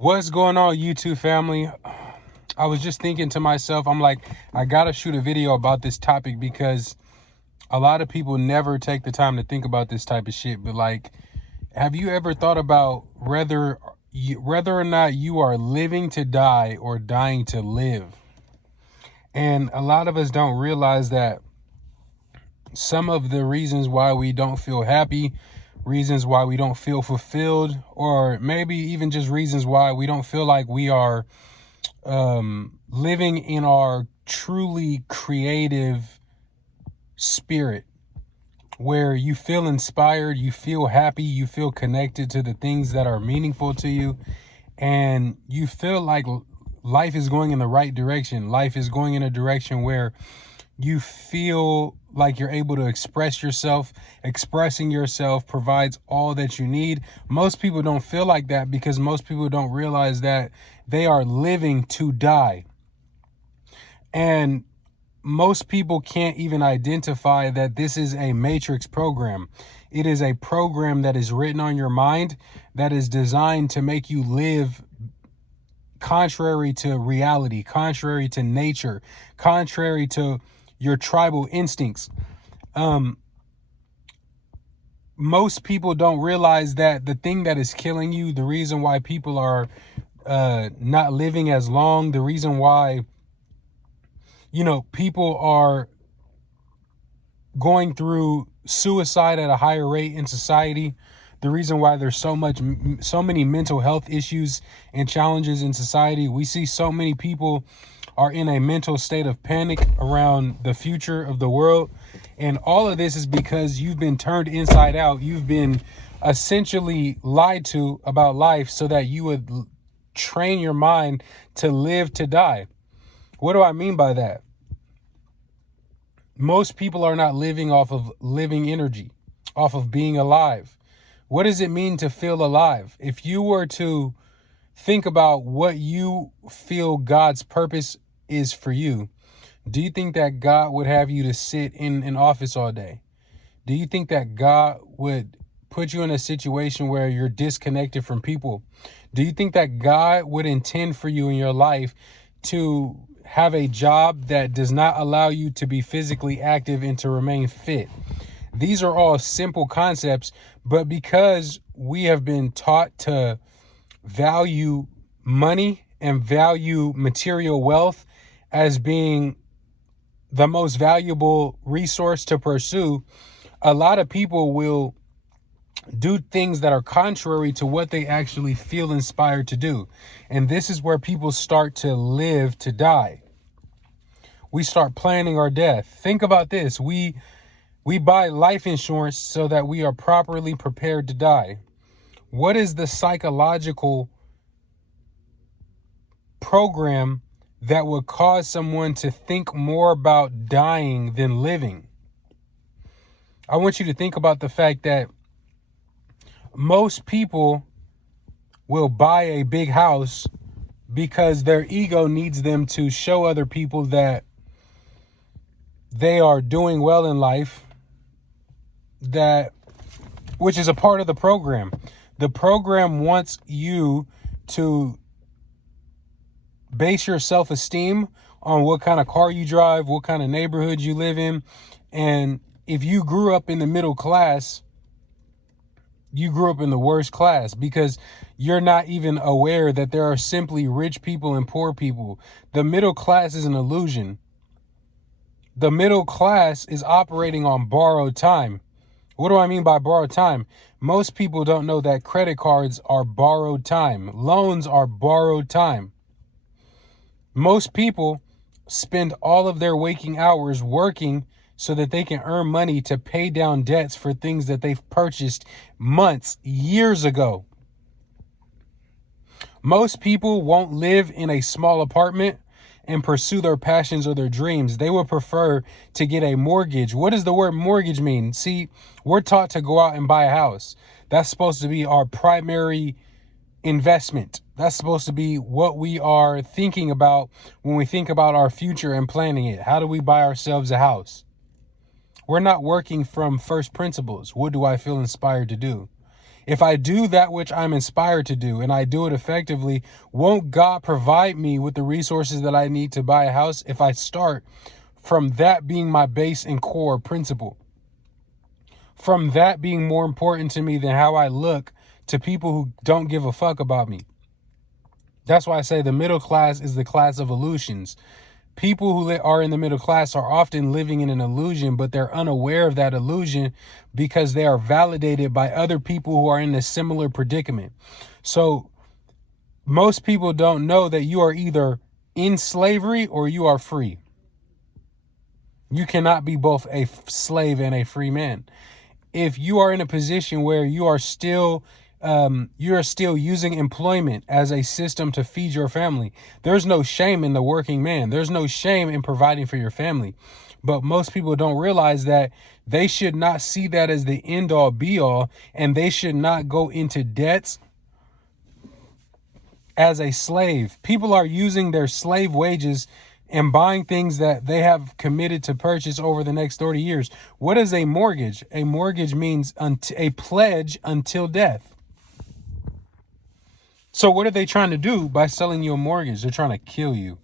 What's going on, YouTube family? I was just thinking to myself, I'm like, I gotta shoot a video about this topic because a lot of people never take the time to think about this type of shit. But like, have you ever thought about whether or not you are living to die or dying to live? And a lot of us don't realize that some of the reasons why we don't feel happy, reasons why we don't feel fulfilled, or maybe even just reasons why we don't feel like we are living in our truly creative spirit, where you feel inspired, you feel happy, you feel connected to the things that are meaningful to you, and you feel like life is going in the right direction. Life is going in a direction where you feel like you're able to express yourself. Expressing yourself provides all that you need. Most people don't feel like that because most people don't realize that they are living to die. And most people can't even identify that this is a matrix program. It is a program that is written on your mind that is designed to make you live contrary to reality, contrary to nature, contrary to your tribal instincts. Most people don't realize that the thing that is killing you, the reason why people are not living as long, the reason why, people are going through suicide at a higher rate in society, the reason why there's so many mental health issues and challenges in society. We see so many people are in a mental state of panic around the future of the world. And all of this is because you've been turned inside out. You've been essentially lied to about life so that you would train your mind to live to die. What do I mean by that? Most people are not living off of living energy, off of being alive. What does it mean to feel alive? If you were to think about what you feel God's purpose is for you, do you think that God would have you to sit in an office all day? Do you think that God would put you in a situation where you're disconnected from people? Do you think that God would intend for you in your life to have a job that does not allow you to be physically active and to remain fit? These are all simple concepts, but because we have been taught to value money and value material wealth as being the most valuable resource to pursue, a lot of people will do things that are contrary to what they actually feel inspired to do. And this is where people start to live to die. We start planning our death. Think about this. We buy life insurance so that we are properly prepared to die. What is the psychological program that would cause someone to think more about dying than living? I want you to think about the fact that most people will buy a big house because their ego needs them to show other people that they are doing well in life, which is a part of the program. The program wants you to base your self-esteem on what kind of car you drive, what kind of neighborhood you live in. And if you grew up in the middle class, you grew up in the worst class because you're not even aware that there are simply rich people and poor people. The middle class is an illusion. The middle class is operating on borrowed time. What do I mean by borrowed time? Most people don't know that credit cards are borrowed time. Loans are borrowed time. Most people spend all of their waking hours working so that they can earn money to pay down debts for things that they've purchased months, years ago. Most people won't live in a small apartment and pursue their passions or their dreams. They would prefer to get a mortgage. What does the word mortgage mean? See, we're taught to go out and buy a house. That's supposed to be our primary investment. That's supposed to be what we are thinking about when we think about our future and planning it. How do we buy ourselves a house? We're not working from first principles. What do I feel inspired to do? If I do that which I'm inspired to do and I do it effectively, won't God provide me with the resources that I need to buy a house if I start from that being my base and core principle? From that being more important to me than how I look to people who don't give a fuck about me. That's why I say the middle class is the class of illusions. People who are in the middle class are often living in an illusion, but they're unaware of that illusion because they are validated by other people who are in a similar predicament. So most people don't know that you are either in slavery or you are free. You cannot be both a slave and a free man. If you are in a position where you are still using employment as a system to feed your family, there's no shame in the working man. There's no shame in providing for your family. But most people don't realize that they should not see that as the end all be all, and they should not go into debts as a slave. People are using their slave wages and buying things that they have committed to purchase over the next 30 years. What is a mortgage? A mortgage means a pledge until death. So what are they trying to do by selling you a mortgage? They're trying to kill you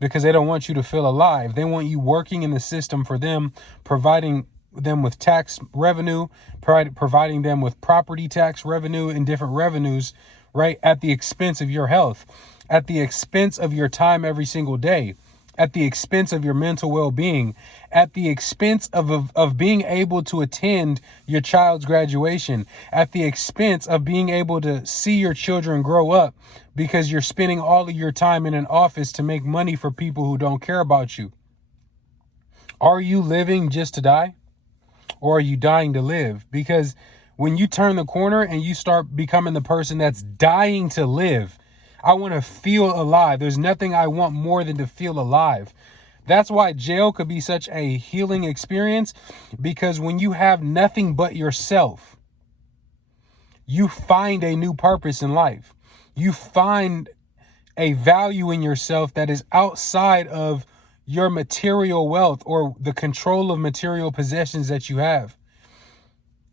because they don't want you to feel alive. They want you working in the system for them, providing them with tax revenue, providing them with property tax revenue and different revenues, right? At the expense of your health, at the expense of your time every single day, at the expense of your mental well-being, at the expense of being able to attend your child's graduation, at the expense of being able to see your children grow up, because you're spending all of your time in an office to make money for people who don't care about you. Are you living just to die, or are you dying to live? Because when you turn the corner and you start becoming the person that's dying to live, I want to feel alive. There's nothing I want more than to feel alive. That's why jail could be such a healing experience, because when you have nothing but yourself, you find a new purpose in life. You find a value in yourself that is outside of your material wealth or the control of material possessions that you have.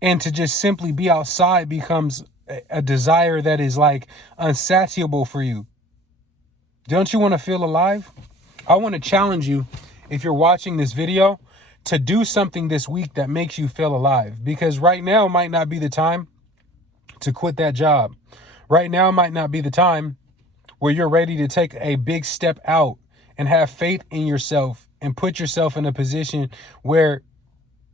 And to just simply be outside becomes a desire that is like unsatiable for you. Don't you want to feel alive? I want to challenge you, if you're watching this video, to do something this week that makes you feel alive. Because right now might not be the time to quit that job. Right now might not be the time where you're ready to take a big step out and have faith in yourself and put yourself in a position where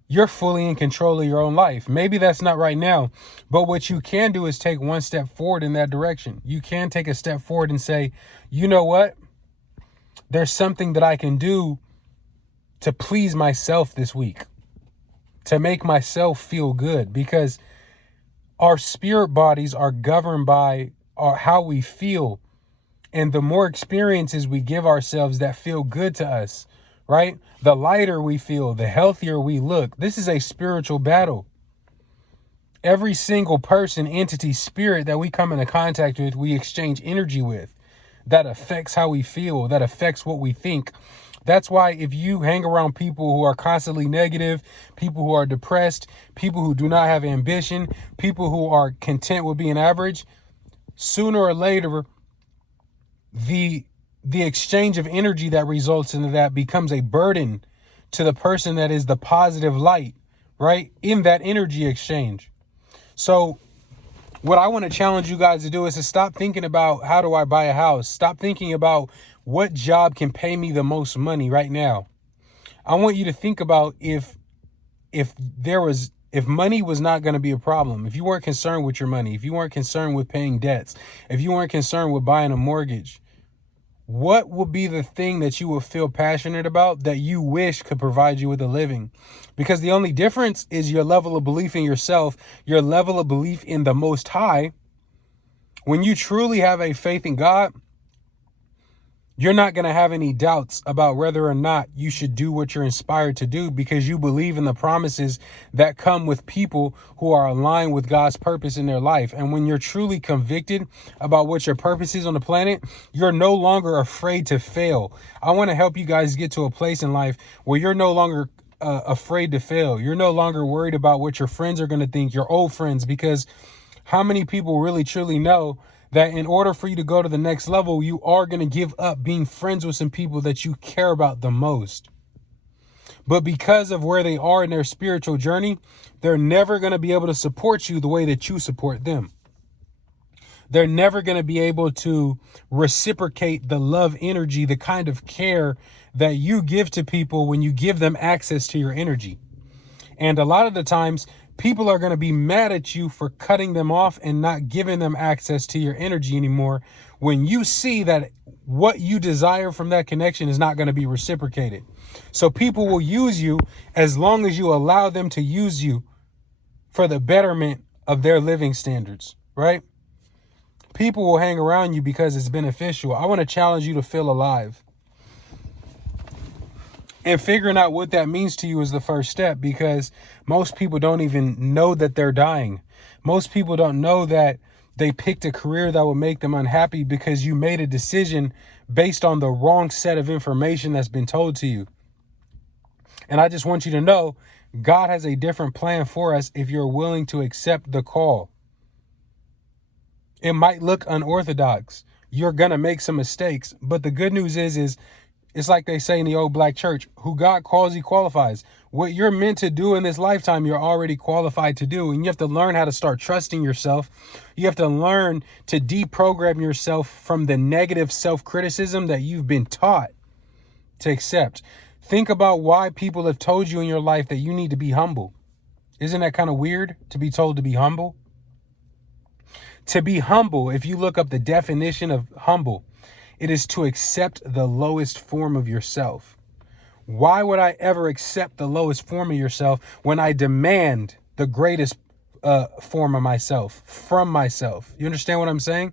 you're fully in control of your own life. Maybe that's not right now, but what you can do is take one step forward in that direction. You can take a step forward and say, you know what? There's something that I can do to please myself this week, to make myself feel good, because our spirit bodies are governed by how we feel. And the more experiences we give ourselves that feel good to us, right? The lighter we feel, the healthier we look. This is a spiritual battle. Every single person, entity, spirit that we come into contact with, we exchange energy with. That affects how we feel. That affects what we think. That's why if you hang around people who are constantly negative, people who are depressed, people who do not have ambition, people who are content with being average, sooner or later, the exchange of energy that results into that becomes a burden to the person that is the positive light, right? In that energy exchange. So what I want to challenge you guys to do is to stop thinking about, how do I buy a house? Stop thinking about what job can pay me the most money right now. I want you to think about if money was not going to be a problem, if you weren't concerned with your money, if you weren't concerned with paying debts, if you weren't concerned with buying a mortgage, what would be the thing that you would feel passionate about that you wish could provide you with a living? Because the only difference is your level of belief in yourself, your level of belief in the Most High. When you truly have a faith in God, you're not going to have any doubts about whether or not you should do what you're inspired to do, because you believe in the promises that come with people who are aligned with God's purpose in their life. And when you're truly convicted about what your purpose is on the planet, you're no longer afraid to fail. I want to help you guys get to a place in life where you're no longer afraid to fail. You're no longer worried about what your friends are going to think, your old friends, because how many people really truly know that in order for you to go to the next level, you are going to give up being friends with some people that you care about the most. But because of where they are in their spiritual journey, they're never going to be able to support you the way that you support them. They're never going to be able to reciprocate the love energy, the kind of care that you give to people when you give them access to your energy. And a lot of the times, people are going to be mad at you for cutting them off and not giving them access to your energy anymore when you see that what you desire from that connection is not going to be reciprocated. So people will use you as long as you allow them to use you for the betterment of their living standards, right? People will hang around you because it's beneficial. I want to challenge you to feel alive. And figuring out what that means to you is the first step, because most people don't even know that they're dying. Most people don't know that they picked a career that will make them unhappy because you made a decision based on the wrong set of information that's been told to you. And I just want you to know, God has a different plan for us if you're willing to accept the call. It might look unorthodox. You're going to make some mistakes. But the good news is it's like they say in the old black church, who God calls, he qualifies. What you're meant to do in this lifetime, you're already qualified to do. And you have to learn how to start trusting yourself. You have to learn to deprogram yourself from the negative self-criticism that you've been taught to accept. Think about why people have told you in your life that you need to be humble. Isn't that kind of weird to be told to be humble? To be humble, if you look up the definition of humble, it is to accept the lowest form of yourself. Why would I ever accept the lowest form of yourself when I demand the greatest form of myself from myself? You understand what I'm saying?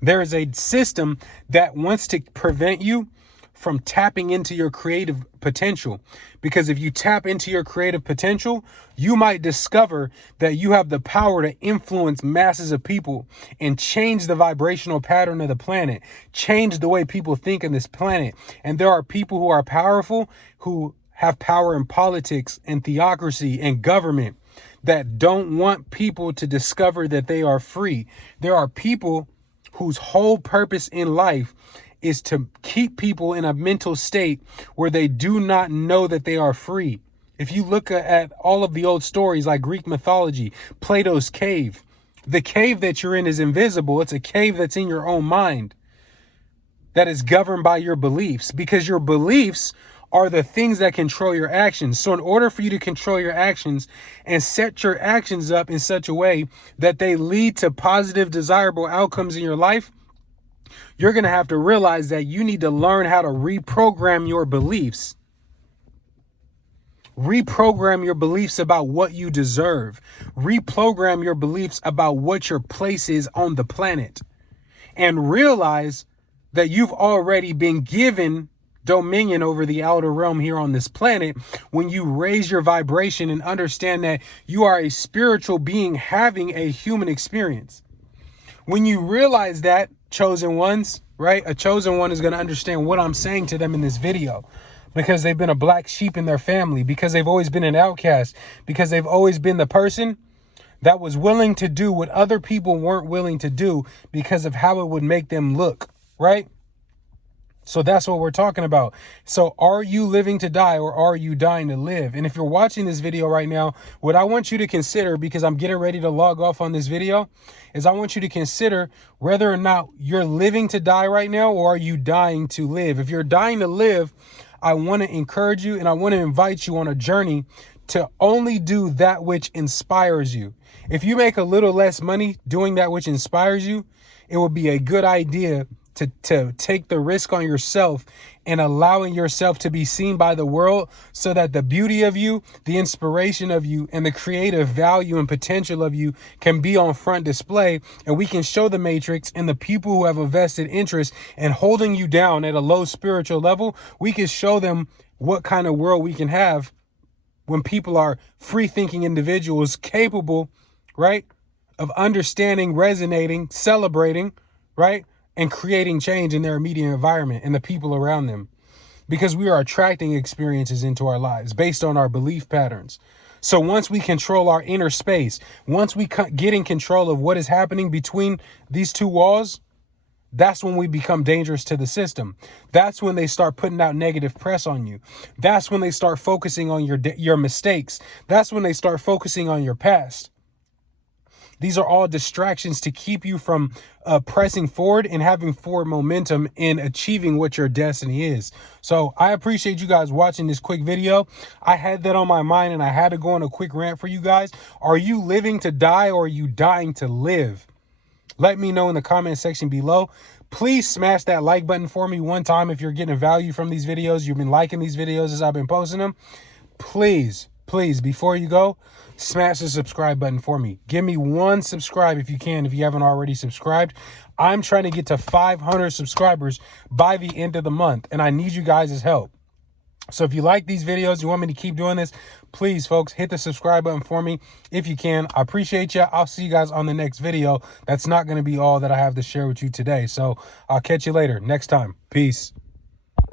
There is a system that wants to prevent you from tapping into your creative potential. Because if you tap into your creative potential, you might discover that you have the power to influence masses of people and change the vibrational pattern of the planet, change the way people think on this planet. And there are people who are powerful, who have power in politics and theocracy and government, that don't want people to discover that they are free. There are people whose whole purpose in life is to keep people in a mental state where they do not know that they are free. If you look at all of the old stories like Greek mythology, Plato's cave, the cave that you're in is invisible. It's a cave that's in your own mind that is governed by your beliefs, because your beliefs are the things that control your actions. So in order for you to control your actions and set your actions up in such a way that they lead to positive, desirable outcomes in your life, you're going to have to realize that you need to learn how to reprogram your beliefs. Reprogram your beliefs about what you deserve. Reprogram your beliefs about what your place is on the planet. And realize that you've already been given dominion over the outer realm here on this planet when you raise your vibration and understand that you are a spiritual being having a human experience. When you realize that, chosen ones, right? A chosen one is going to understand what I'm saying to them in this video, because they've been a black sheep in their family, because they've always been an outcast, because they've always been the person that was willing to do what other people weren't willing to do because of how it would make them look, right? So that's what we're talking about. So are you living to die, or are you dying to live? And if you're watching this video right now, what I want you to consider, because I'm getting ready to log off on this video, is I want you to consider whether or not you're living to die right now, or are you dying to live? If you're dying to live, I want to encourage you and I want to invite you on a journey to only do that which inspires you. If you make a little less money doing that which inspires you, it would be a good idea to take the risk on yourself and allowing yourself to be seen by the world, so that the beauty of you, the inspiration of you, and the creative value and potential of you can be on front display. And we can show the matrix and the people who have a vested interest in holding you down at a low spiritual level, we can show them what kind of world we can have when people are free thinking individuals capable, right, of understanding, resonating, celebrating, right, and creating change in their immediate environment and the people around them. because we are attracting experiences into our lives based on our belief patterns. So once we control our inner space, once we get in control of what is happening between these two walls, that's when we become dangerous to the system. That's when they start putting out negative press on you. That's when they start focusing on your mistakes. That's when they start focusing on your past. These are all distractions to keep you from pressing forward and having forward momentum in achieving what your destiny is. So I appreciate you guys watching this quick video. I had that on my mind and I had to go on a quick rant for you guys. Are you living to die or are you dying to live? Let me know in the comment section below. Please smash that like button for me one time if you're getting value from these videos. You've been liking these videos as I've been posting them. Please, before you go, smash the subscribe button for me. Give me one subscribe if you can, if you haven't already subscribed. I'm trying to get to 500 subscribers by the end of the month, and I need you guys' help. So if you like these videos, you want me to keep doing this, please, folks, hit the subscribe button for me if you can. I appreciate you. I'll see you guys on the next video. That's not going to be all that I have to share with you today. So I'll catch you later next time. Peace.